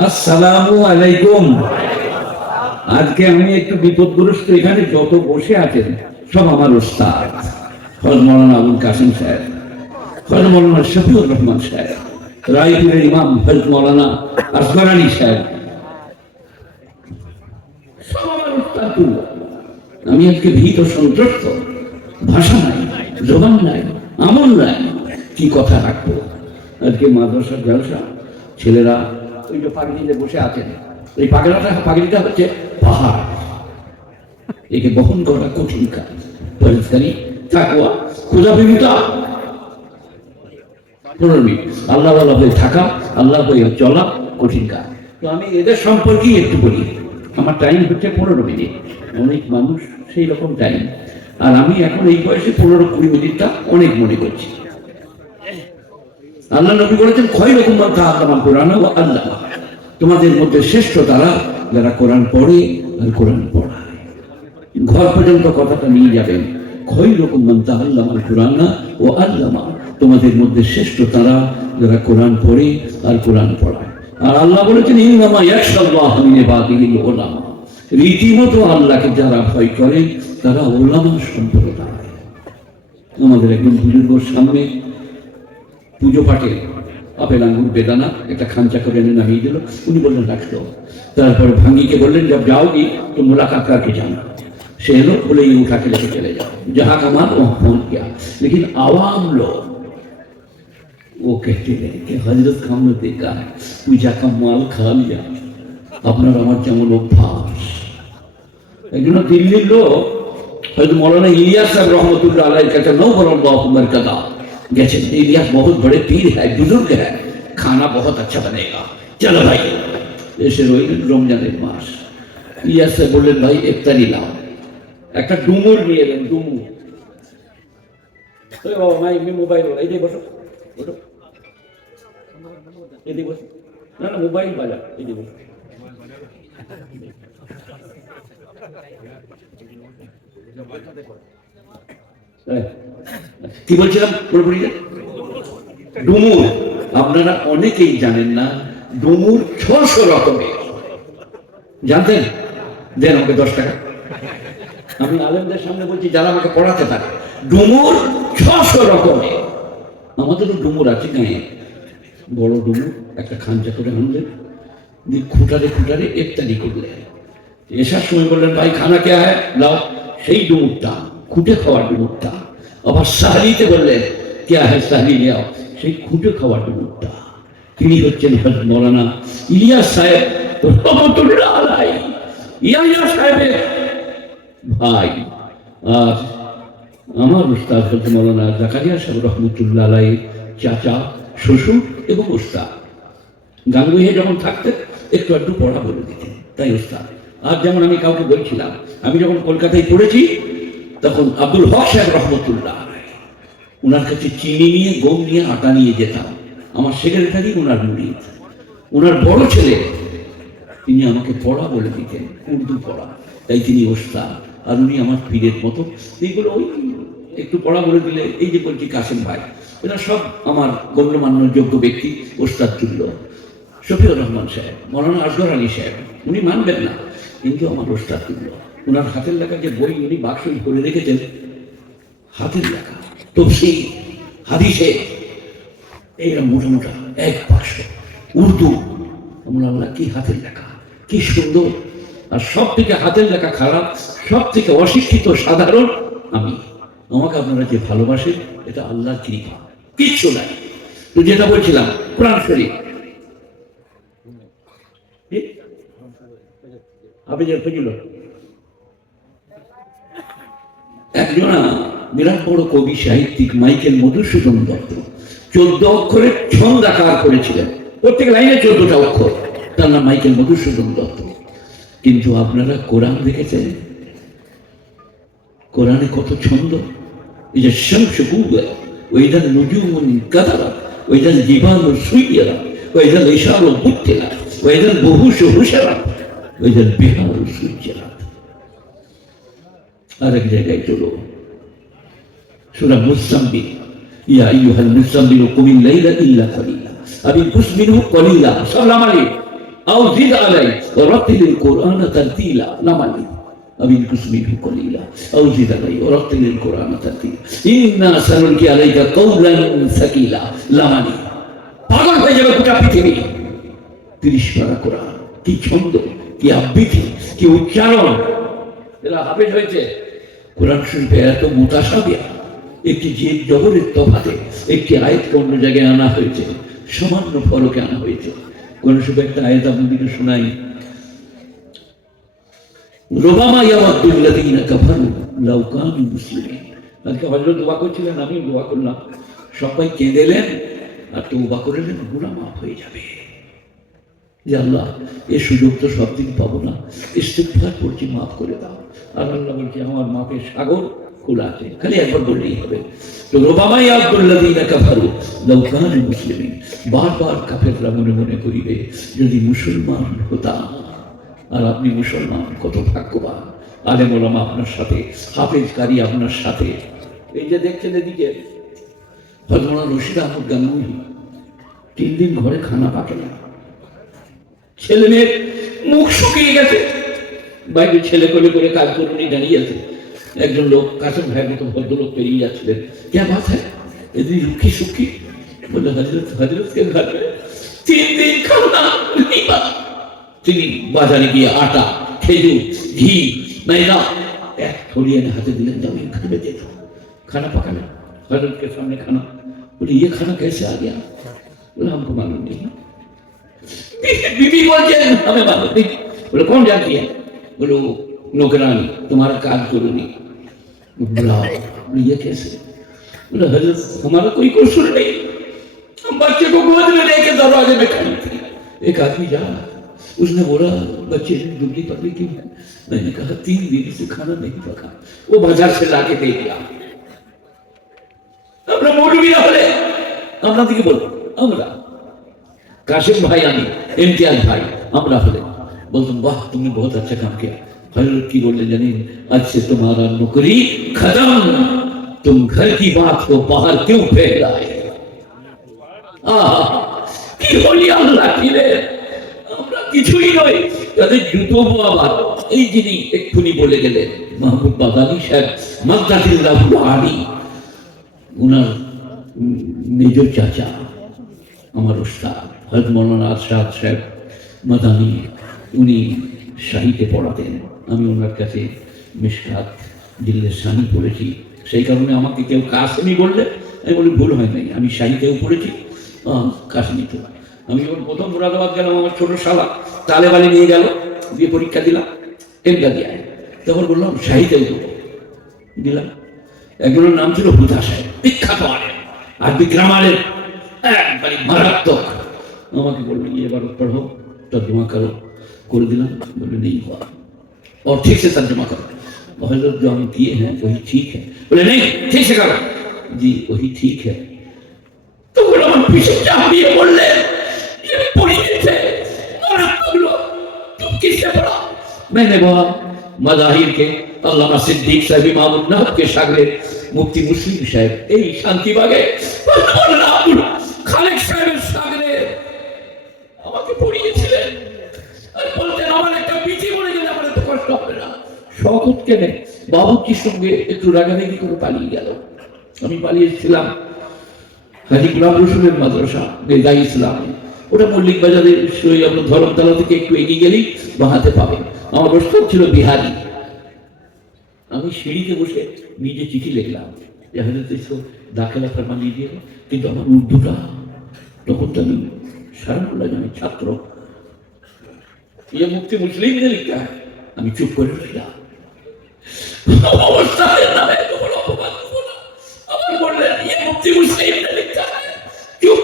আসসালামু আলাইকুম। আজকে আমি একটু বিপদগ্রস্ত। এখানে যত বসে আছেন সব আমার ওস্তাদ, হযরত মাওলানা আবুল কাসেম সাহেব, হযরত মাওলানা শফিউর রহমান সাহেব, রায়পুরের ইমাম হযরত মাওলানা আসগর আলী সাহেব, সব আমার ওস্তাদ। আমি আজকে ভীত সন্ত্রস্ত, ভাষা নাই, জবান নাই, আমল নাই, কি কথা রাখবো। আজকে মাদ্রাসার জলসা, ছেলেরা ওই যে পাগড়িতে বসে আছেন। এই পাগড়িটা হচ্ছে পাহাড়, একে বহন করা কঠিন কাজ। পরিষ্কারী তাকওয়া, খোদাবিমুতা, 15 মিনিট আল্লাহ ওয়ালা হয়ে থাকা, আল্লাহ হয়ে চলা কঠিন কাজ। তো আমি এদের সম্পর্কেই একটু বলি। আমার টাইম হচ্ছে 15 মিনিট। অনেক মানুষ সেই রকম টাইম, আর আমি এখন এই বয়সে 15-20 মিনিটটা অনেক মনে করছি। আল্লাহ নবী বলেছেন, ক্ষয় রকম তাআল্লামা কোরআন ওয়া আল্লামা, তোমাদের মধ্যে শ্রেষ্ঠ তারা যারা কোরআন পড়ে আর কোরআন পড়ায়। ঘর পর্যন্ত কথাটা নিয়ে যাবেন। ক্ষয় রকম তাআল্লামা কোরআন ওয়া আল্লামা, তোমাদের মধ্যে শ্রেষ্ঠ তারা যারা কোরআন পড়ে আর কোরআন পড়ায়। আর আল্লাহ বলেছেন, ইন্নামা ইয়াখশাল্লাহা মিন ইবাদিহিল উলামা, রীতিমতো আল্লাহকে যারা ভয় করে তারা উলামা সম্প্রদায়। আমাদের একজন বুজুর্গর সামনে পুজো পাঠে আপেল আঙ্গুর বেদানা একটা খাঞ্চা করে এনে নামিয়ে দিল। উনি বললেন রাখতো। তারপরে ভাঙ্গিকে বললেন, জব যাওগি তো মুলাকাত करके जाना। से एलो, बोले ये उठा के लेके चले जाओ, जहां का माल वहां फोन किया। लेकिन आवाम लोग वो कहते हैं कि हजरत खान ने देखा है पूजा का माल खा लिया, अपना আমার যেমন অভ্যাস। একজন দিল্লির লোক হয়তো मौलाना इलियास साहब रहमतुल्लाह अलैह कहते नौबर अल्लाह मरकदा गए। इलियास बहुत बड़े पीर है, बुजुर्ग है, खाना बहुत अच्छा बनेगा, चलो भाई। ऐसे রইলেন রমজানের মাস। ইলিয়াস সাহেব বললেন, ভাই ইফতারি লাও। একটা ডুমুর নিয়ে এলেন, ডুমুর। ওই বাবা মাই মোবাইল, এই যে বসো বসো, এই যে বসো, না না মোবাইল বাজা, এই যে বসো। কি বলছিলাম? ডুমুর আপনারা অনেকেই জানেন না। ডুমুর 600 রকমের, জানতেন? দেন আমাকে 10 টাকা। আমি আলেমদের সামনে বলছি যারা আমাকে পড়াতে পারে। ডুমুর 600 রকমের। আমাদেরও ডুমুর আছে গায়ে, বড় ডুমুর একটা খাঞ্চা করে আনলেন, দিয়ে খুঁটারে খুঁটারে ইফতারি করলেন। এসার সময় বললেন, ভাই খানা কে হ্যায়, লাও। সেই ডুমুরটা, খুঁটে খাওয়ার ডুমুরটা। আবার সাহরিতে বললেন, কে হ্যায়, সাহরি লিয়াও। সেই খুঁটে খাওয়ার ডুমুরটা। তিনি হচ্ছেন হযরত মাওলানা ইলিয়াস সাহেব রহমতুল্লাহ আলাইহি, ইয়াহিয়া সাহেবের ভাই। আর আমার উস্তাদ হযরত মাওলানা জাকারিয়া সাহেব রহমতুল্লাহ আলাইহি চাচা, শ্বশুর এবং উস্তাদ। গাঙ্গুইয়ে যখন থাকতেন একটু একটু পড়া বলে দিতেন, তাই উস্তাদ। আর যেমন আমি কাউকে বলছিলাম, আমি যখন কলকাতায় পড়েছি তখন আব্দুল হক সাহেব রহমতুল্লাহ আলাইহি, ওনার কাছে চিনি নিয়ে, গম নিয়ে, আটা নিয়ে যেতাম। আমার সেক্রেটারি ওনার মুরিদ। ওনার বড় ছেলে, তিনি আমাকে পড়া বলে দিতেন, উর্দু পড়া, তাই তিনি ওস্তাদ। আর উনি আমার পীরের মতো। এইগুলো ওই একটু পড়া বলে দিলে, এই যে বলছি কাসেম ভাই, এরা সব আমার গণ্যমান্য যোগ্য ব্যক্তি, ওস্তাদ তুল্য। শফিউর রহমান সাহেব, মাওলানা আসগর আলী সাহেব, উনি মানবেন না কিন্তু আমার ওস্তাদ তুল্য। ওনার হাতের লেখা যে বই উনি বাক্স করে রেখেছেন, হাতের লেখা তফসির, হাদিসে, এইরকম মোটা মোটা এক বাক্স উর্দু। আমরা কি হাতের লেখা, কি সুন্দর। আর সব থেকে হাতের লেখা খারাপ, সব থেকে অশিক্ষিত সাধারণ আমি। আমাকে আপনারা যে ভালোবাসেন, এটা আল্লাহর কৃপা, কিচ্ছু নাই। তো যেটা বলছিলাম, কোরআন শরীফ, একজনা বিরাট বড় কবি সাহিত্যিক মাইকেল মধুসূদন দত্ত 14 অক্ষরের ছন্দ আকার করেছিলেন, প্রত্যেক লাইনে 14টা অক্ষর। তার নাম মাইকেল মধুসূদন দত্ত। কিন্তু আপনারা কোরআন দেখেছেন? কোরআনে কত ছন্দ। এই যে শামসু কুওয়াত, ওয়াইদান নুজুমুন কাদারাত, ওয়াইদাল জিবালু সুইয়ারাত, ওয়াইদাল ইশারু বুত্তিলাত, ওয়াইদাল বুহুশু হুশিরাত, ওয়াইদাল বিহারু সুজ্জিরাত। আরেক জায়গায় চলো, সূরা মুজাম্মিল, ইয়া আইয়ুহাল মুজাম্মিল কুমিল লাইলা ইল্লা কালিলা, আবি কুস মিনহু কালিলা, সালাম আলাইকুম। আও জিদ আলাই ওয়া রাত্তিলিল কুরআনা তারতিলা, না মানি আমি কুসমিহু কলিলা আও জিদ আলাই ওয়া রাত্তিলিল কুরআনা তারতিলা ইন্না সানুলকি আলাইকা কাওলান সাকিলা, লা মানি। পাগল হয়ে যাবে গোটা পৃথিবী। 30 পারা কোরআন, কি ছন্দ, কি আবৃত্তি, কি উচ্চারণ। এরা হাফেজ হয়েছে। কোরআন শরীফে এত মুতাশাবিহা, একটি জেদ জবরের তফাতে একটি আয়াতকে অন্য জায়গায় আনা হয়েছে, সামান্য ফরকে আনা হয়েছে। কোরআন শরীফে একটা আয়াত আপনাদেরকে শোনাই, রুবামা ইয়াওয়াদুল্লাযীনা কাফারু লাউ কানু মুসলিমিন। আজকে হযরত দোয়া করছিলেন, আমি দোয়া করলাম, সবাই কেঁদেলেন আর তওবা করলেন, গুনাহ মাফ হয়ে যাবে। যে আল্লাহ, এ সুযোগ তো সব দিন পাবো না, ইস্তিগফার করছি, মাফ করে দাও। আর আল্লাহ বলছে আমার মাফের সাগর খোলা আছে, খালি একবার বললেই হবে। তো রুবামা ইয়াওয়াদুল্লাযীনা কাফারু লাউ কানু মুসলিমিন, বারবার কাফেররা মনে মনে করিবে যদি মুসলমান হতাম। আর আপনি মুসলমান, কত ভাগ্যবান। আলেম ওলামা আপনার সাথে, হাফেজ কারি আপনার সাথে। এই যে দেখছেন এদিকে হযরত মাওলানা রশিদ আহমদ গাঙ্গুহি, 3 দিন ঘরে খানা পাকে না, ছেলে মেয়ের মুখ শুকিয়ে গেছে, বাইরে ছেলে কোলে করে কাজ করে নিয়ে দাঁড়িয়ে আছে। একজন লোক, কাসেম ভাইয়ের মতো ভদ্রলোক পেরিয়ে যাচ্ছিলেন, क्या बात है इतनी रुखी सुखी? बोले हजरत के घर में 3 दिन खाना नहीं बना। তিনি বাজারে গিয়ে আটা, খেজুর, ঘি, मैदा এক थोड़ी ने हाथे दिले, जाओ ये घर में दे दो, खाना पकाना। हजरत के सामने खाना, बोले ये खाना कैसे आ गया? बोले हमको मालूम नहीं। बीबी बोलते हमें मालूम नहीं। बोले कौन जानती है? बोलो नौकरानी, तुम्हारा काज करूंगी। बुलाओ। ये कैसे? बोले हजरत हमारा कोई कसूर नहीं, हम बच्चे को गोद में लेके दरवाजे में खड़ी थी, एक आदमी जा रहा, उसने बोला बच्चे ने दुबली पतली क्यों है? मैंने कहा 3 दिन से खाना नहीं पका, वो बाजार से लाके दे दिया। আমরা মৌলবীরা হলে আপনাদেরকে বলবো, আমরা কাসেম ভাই, আমি ইমতিয়াজ ভাই, আমরা হলে বলতাম বাহ तुमने बहुत अच्छा काम किया। हजरत की बोले जानिए आज से तुम्हारा नौकरी खत्म, तुम घर की बात को बाहर क्यों फैलाए? কি বলি আল্লাহ, কি রে, আমরা কিছুই নই। তাদের জুতো আবার এই যিনি এক্ষুনি বলে গেলেন মাহমুদ বাদানী সাহেব মাদ্দাতুল্লাহুল আলী, উনার মেজ চাচা আমার উস্তাদ হযরত মাওলানা আরশাদ সাহেব মাদানী, উনি শাহীতে পড়াতেন। আমি ওনার কাছে মিশকাত জিল্লের শানি পড়েছি, সেই কারণে আমাকে কেউ কাসেমি বললে আমি বলি ভুল হয় নাই, আমি শাহীতেও পড়েছি, কাসেমি তো। আমি যখন প্রথম মুরাদাবাদ গেলাম, আমার ছোট শালা তালেবালি নিয়ে গেল, দিয়ে পরীক্ষা দিলাম, এমকা দিয়ে তখন বললাম শাহীতেও দেবো, দিলাম। একজনের নাম ছিল হুদা সাহেব, বিখ্যাত আলেম, আরবি গ্রামারের একবারে মারাত্মক। আমাকে বললো এবার পড়ো, তর্জমা করো, করে দিলাম। बोले नहीं हुआ और ठीक से तर्जुमा करो। हजरत जो हम किए हैं वही ठीक है। बोले नहीं, ठीक से करो। जी वही ठीक है। तो बोला हम पीछे चाबिए बोल ले, ये पढ़िए थे और बोलो तुम किससे पढ़ा? मैंने बोला मज़ाहिर के अल्लामा सिद्दीक साहब इमाम नहब के शागिर्द मुफ्ती मुस्लिम साहब এই শান্তিবাগে খালেক সাহেবের শাগির্দ আমাকে পড়িয়েছিলেন। আর বলতেন আমার একটা পিঠি পড়ে গেলে আমার এত কষ্ট হবে না। শখত কেনে বাবুজির সঙ্গে একটু রাগারাগি করে পালিয়ে গেল। আমি পালিয়েছিলাম হাজি গোলাম রসুলের মাদ্রাসা বেদাই ইসলাম, ওটা মল্লিক বাজারের আপনার ধরমতলা থেকে একটু এগিয়ে গেলেই বাহাতে পাবেন। আমার ওস্তাদ ছিল বিহারি। আমি সিঁড়িতে বসে নিজে চিঠি লিখলাম যে হযরত इसको दाखिला फरमा लीजिए, কিন্তু আমার উর্দুটা তখন তো আমি সারানুল্লাহ জানি ছাত্র, ये मुफ्ती मुस्लिम ने लिखा है। আমি চুপ করে রইলাম। অবস্থায় না এত বড় অপমান করা, আমার বললেন ये मुफ्ती मुस्लिम ने लिखा है, চুপ,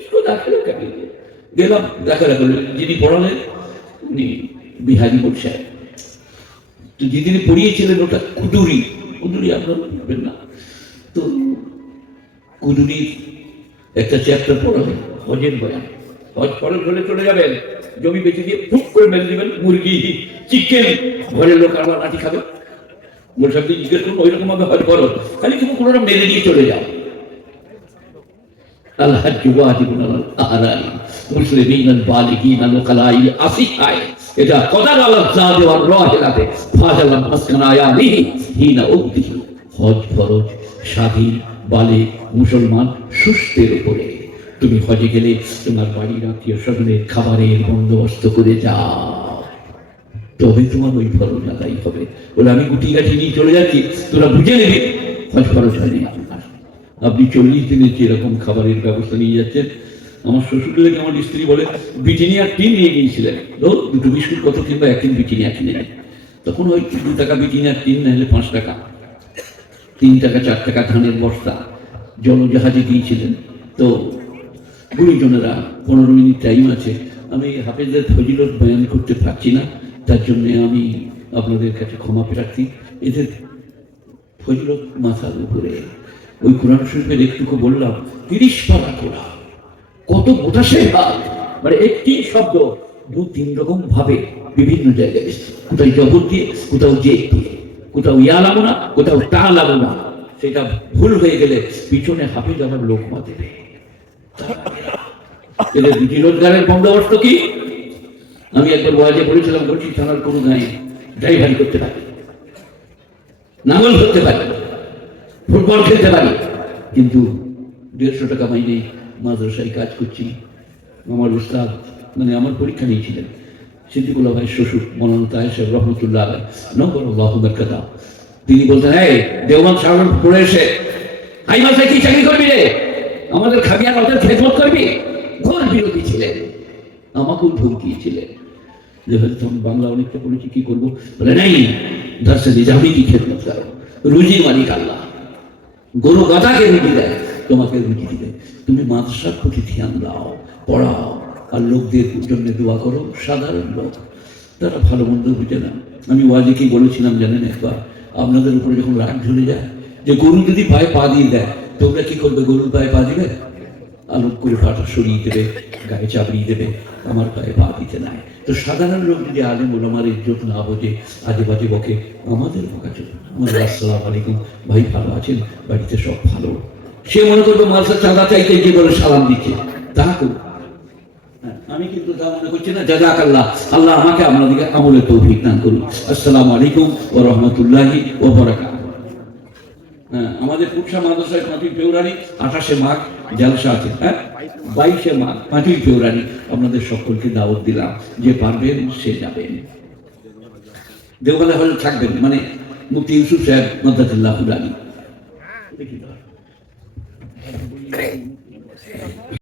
इसको दाखिला कर लीजिए। গেলাম দাখিলা করলেন, যিনি পড়ালেন উনি বিহারি বোর্ড সাহেব। তো যেদিনে পড়িয়েছিলেন ওটা কুদুরি, কুদুরি আপনারা বুঝবেন না, তো কুদুরির একটা চ্যাপ্টার পড়াবেন হজের বয়ান। হজ ফরজ হলে চলে যাবেন, জমি বেঁচে দিয়ে ফুক করে মেরে দেবেন, মুরগি চিকেন ঘরের লোক আবার লাঠি খাবে। মোরসাদ জিজ্ঞেস করুন ওই রকম ভাবে হজ ফরজ, খালি তুমি কোনোটা মেরে দিয়ে চলে যাও। আল্লাহ মুসলিমিন আল বালিগিন আল কালাইল আসিহায় ইদা কদার আল জাদ ওয়ার রাহিলাতে ফাজাল মাসকান আয়ালিহি হিনা উদ্দিহি। হজ ফরজ স্বাধীন বালিগ মুসলমান সুস্থের উপরে। তুমি হজে গেলে তোমার বাড়ির আত্মীয় স্বজনের খাবারের বন্দোবস্ত করে যাও, তবে তোমার ওই ফরজ আদায় হবে। বলে আমি গুটি গাঠি নিয়ে চলে যাচ্ছি, তোরা বুঝে নেবে হজ ফরজ হয়নি আপনার। আপনি 40 দিনের যেরকম খাবারের ব্যবস্থা নিয়ে যাচ্ছেন। আমার শ্বশুর লেগে আমার স্ত্রী বলে ব্রিটানিয়ার টিন নিয়ে গিয়েছিলেন, দুটো বিস্কুট কত কিংবা একদিন ব্রিটানিয়া কিনে নেয়। তখন ওই 2 টাকা ব্রিটানিয়ার টিন না হলে 5 টাকা, 3 টাকা 4 টাকা ধানের বস্তা জলজাহাজে গিয়েছিলেন। তো গুরুজনেরা 15 মিনিট টাইম আছে, আমি হাফেজদের ফজিলত বয়ান করতে পারছি না, তার জন্য আমি আপনাদের কাছে ক্ষমা প্রার্থী। এদের ফজিলত মাথার উপরে। ওই কোরআন শরীফের একটুকু বললাম 30 পারা কোরআন, কত গোটা সে ভাগ, মানে একটি শব্দ 2-3 রকম ভাবে বিভিন্ন জায়গায়, কোথাও জবর দিয়ে, কোথাও জেদ দিয়ে, কোথাও ইয়া লাগো না, কোথাও তা লাগো না। সেটা ভুল হয়ে গেলে পিছনে হাফেজ আমার লোকমা দেবে। এদের রুজি রোজগারের বন্দোবস্ত কি? আমি একবার ওয়াজে বলেছিলাম, বলছি থানার কোনো গায়ে ড্রাইভারি করতে পারি, নাঙ্গল ধরতে পারি, ফুটবল খেলতে পারি, কিন্তু 150 টাকা মাইনে মাদ্রাসায় কাজ করছি। আমার উস্তাদ মানে আমার পরীক্ষা নিয়েছিলেন সিদ্দিকুল্লাহ ভাই শ্বশুর মৌলানা তাহের সাহেব রহমতুল্লাহ আলাইহি নগর আল্লাহুম্মা কাদা। তিনি বলতেন, এই দেওবন্দ সাগর পড়ে এসে হাই মাদ্রাসায় কি চাকরি করবি রে, আমাদের খাবিয়ার ওদের খেদমত করবি? ঘোর বিরোধী ছিলেন, আমাকেও ধমকিয়েছিলেন যে হয়তো আমি বাংলা অনেকটা পড়েছি, কি করবো? বলে নাই, দর্শে নিজামি কি খেদমত করো, রুজির মালিক আল্লাহ, গরু গাদাকে রুজি দেয়, তোমাকে রুজি দিবে। তুমি মাদ্রাসার প্রতি ধ্যান দাও, পড়াও, আর লোকদের জন্য দোয়া করো। সাধারণ লোক তারা ভালো মন্দ বুঝে না। আমি ওয়াজে কি বলেছিলাম জানেন, একবার আপনাদের উপরে যখন রাগ ঝুলে যায় যে গরু যদি পায়ে পা দিয়ে দেয়, তোমরা কি করবে? গরুর পায়ে পা দিবে? আলোক করে পাটা সরিয়ে দেবে, গায়ে চাপড়িয়ে দেবে, আমার পায়ে পা দিতে নাই। তো সাধারণ লোক যদি আলেম ওলামার ইজ্জত না বোঝে, আজে বাজে বকে, আমাদের বকা চলবে না। আমাদের আসসালামু আলাইকুম ভাই, ভালো আছেন? বাড়িতে সব ভালো? সে মনে করবে মাদ্রাসা চাঁদা চাইতে গিয়ে বলে সালাম দিচ্ছে, তা করবে। আমি কিন্তু তা মনে করছি না। জাযাকাল্লাহ, আল্লাহ আমাকে আপনাদেরকে আমলের তৌফিক দান করুন। আসসালামু আলাইকুম ওয়া রাহমাতুল্লাহি ওয়া বারাকাতুহু। আমাদের কুকসা মাদ্রাসায় 5ই ফেব্রুয়ারি 28শে মাঘ জলসা আছে, 22শে মাঘ 5ই ফেব্রুয়ারি আপনাদের সকলকে দাওয়াত দিলাম, যে পারবেন সে যাবেন। দেওবন্দে হলে থাকবেন, মানে মুফতি ইউসুফ সাহেব মাদাতুল্লাহ আলী।